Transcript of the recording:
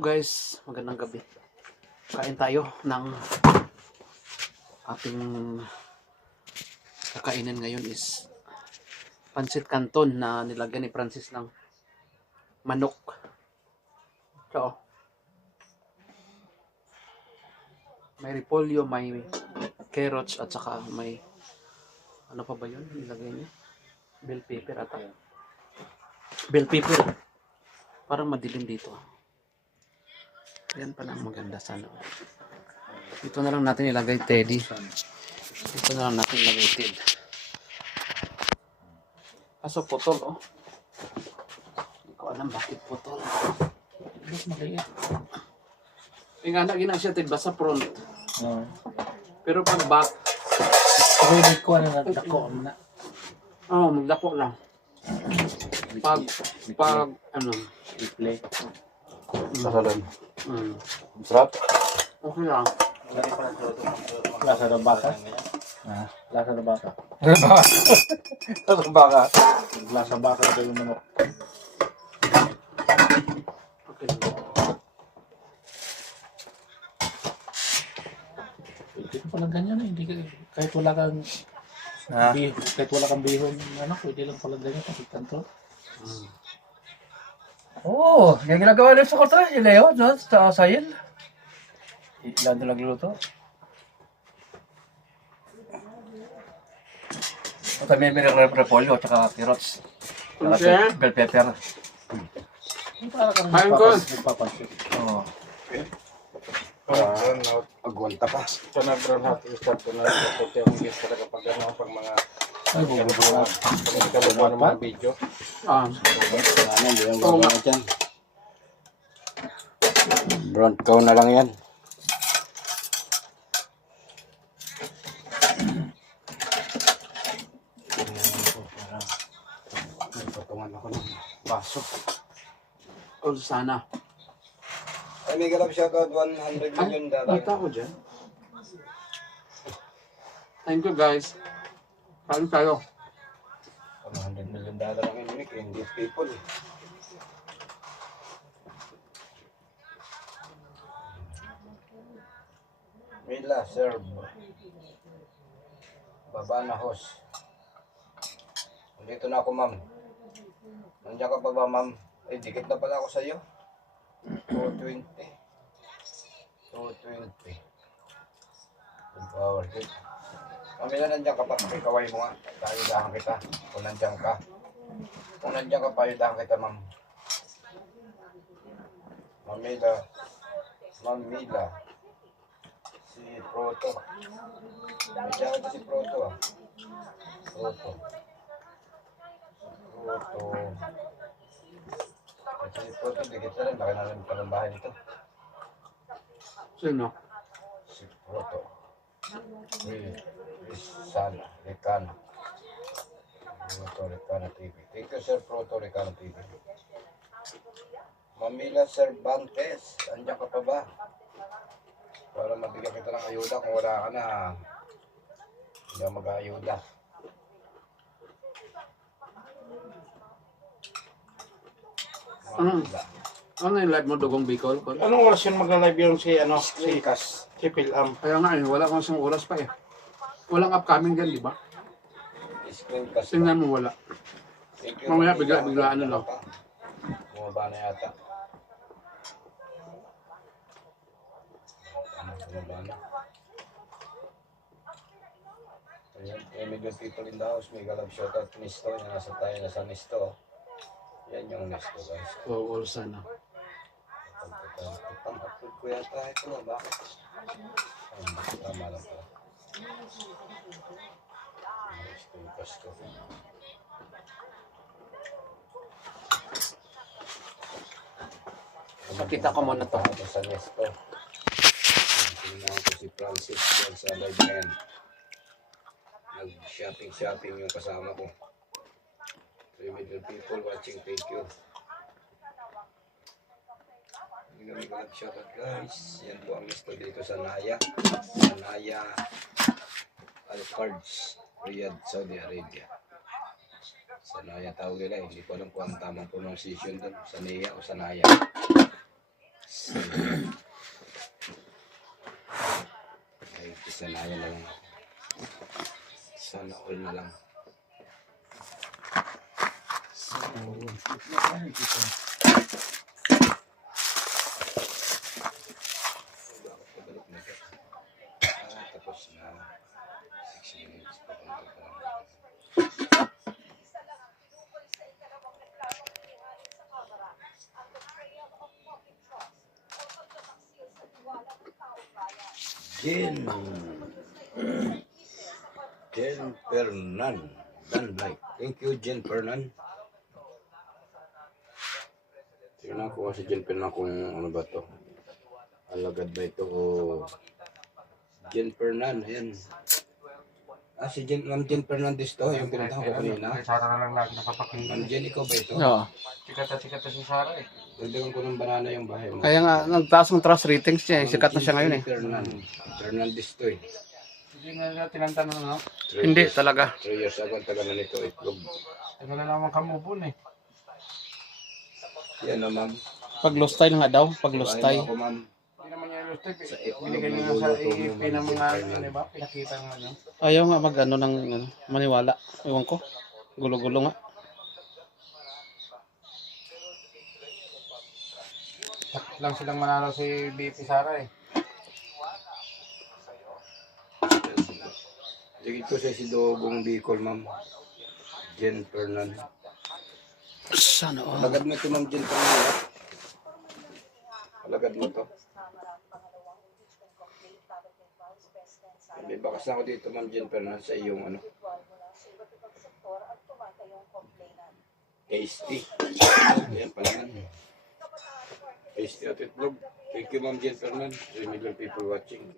Hello guys, magandang gabi. Kain tayo ng ating kakainin ngayon is pancit canton na nilagyan ni Francis ng manok. So, may repolyo, may carrots at saka may ano pa ba yun? Nilagay niya? Bell pepper ata. Bell pepper. Parang madilim dito. Yan pala ang maganda sana. Dito na lang natin ilagay Teddy. Dito na lang natin ilagay Ted. Kaso putol, oh. Hindi ko alam bakit putol. Mas maliit. Yung anak gina siya Ted, basta front. Pero pag back, pero hindi ko ano nagdako na. oh, magdako lang. Pag ano, I-play. Sasalan. Okay Sarap. lang. Lasa ng baka. Lasa ng baka. Sarap baka. Lasa ng baka ito yung manok. Okay lang. Hindi ko palang ganyan eh. Hindi ka, kahit wala kang kahit wala kang bihon, ano, pwede lang palang ganyan kasi kanto. Oo, yung ginagawa nila sa kwarto, yung Leo, no? Sa Sayin. Ilan na nagluto. At may repolyo at saka carrots. Okay. Bell pepper. Para kang Ayun ko. nagpapansin. Oo. Agwanta pa. Ito na bro, natin start ko na ito yung guest talaga pag ano, pag mga Ay, bubulungan. kaluluwa ng mga video. Oo nga. Brown cow na lang yan. Patungan ako ng baso. O sana. Ay, may galap siya ka 100 million dollar. Kita ko dyan. Thank you guys. Kain tayo. 100 million dollar ang inik, hindi people. Mila, serve. Baba na host. Dito na ako, ma'am. Nandiyan ka pa ba, ma'am? Ay, dikit na pala ako sa iyo. 220. 220. Good power, good. Mamila, nandiyan ka pa. Pakikaway mo nga. Payudahan kita. Kung nandiyan ka. Kung nandiyan ka, payudahan kita, ma'am. Mamila. Mamila. Si Proto. May siya kita si Proto, ah. Proto. Proto. Si Proto, dikit na rin. Laki na rin palang bahay dito. Sino? Si Proto. Sana, Recana. Proto Recana TV. Thank you, Sir Proto Recana TV. Mamila Cervantes, andiyan ka pa ba? Para mabigyan kita ng ayuda. Kung wala ka na, hindi ako mag-ayuda. Mamila. Ano yung live mo, Dugong Bicol? Anong oras yun magla-live yung si ano, si Phil-Am? Kaya nga eh, wala kang isang oras pa eh. Walang upcoming dyan, di ba? Screencast. Tingnan mo, wala. Thank you, Mamaya, Mamila. bigla ano lang. Bumaba na yata. Bumaba na. Ayan, may million people in the house. May galab shoutout Nisto. Nasa tayo, nasa Nisto. Yan yung Nisto, guys. Oo, sana. Pang-upload ko yata ito. Bakit? Ay, tama lang pala. Screencast ko. Pakita ko muna to. Ako sa Nesto. Tingnan ko si Francis yan sa live na yan. Nag-shopping yung kasama ko. 3 million people watching. Thank you. Hindi kami galap shoutout, guys. Yan po ang Nesto dito sa Naya. Sa Naya Al-Farj, Riyadh, Saudi Arabia. Sa Naya tawag nila. Hindi ko alam kung ang tamang pronunciation doon. Sa Naya o sa Naya. Ay, kisanayan na lang. Sana all na lang. Tapos na 6 minutes pa lang. Jen Fernan. Like. Thank you, Jen Fernan. Tingnan ko si Jen Fernan kung ano ba to. Alagad ba ito o Jen Fernan. Ayan. Si Ma'am Jen Fernandez to, yung pinuntahan ko kanina. Sara na lang lagi nakapakinggan. Ma'am Jen, ikaw ba ito? Oo. Chikata si Sara eh. Dagdagan ko ng banana yung bahay mo. Kaya nga, nagtaas ng trust ratings niya. Sikat na siya ngayon eh. Fernandez to eh. Hindi nga nila tinantanan no? Hindi talaga. 3 years ago ang tagal na nito itlog. Tagal na naman kamubon eh. Yan na ma'am. Pag lustay na nga daw. Pag lustay. Bahay mo ako ma'am. Hindi naman niya lustig Sa eh. itlog Binigay niya ng sa luluto mo, AFP ng Ma'am mga Jen ano, Fernan. di ba? Pinakita ng ano. Ayaw nga mag ano ng maniwala. Ewan ko. Gulo-gulo nga. Sakit lang silang manalo si BP Sara eh. Digit ko sa Sidogong Bicol ma'am. Jen Fernan. Sana all. Alagad mo ito ma'am Jen Fernan. Alagad mo to. May bakas na ako dito ma'am Jen Fernan sa iyong ano. Tasty. Ayan pala man. Tasty at itlog. Thank you ma'am Jen Fernan. 3 million people watching.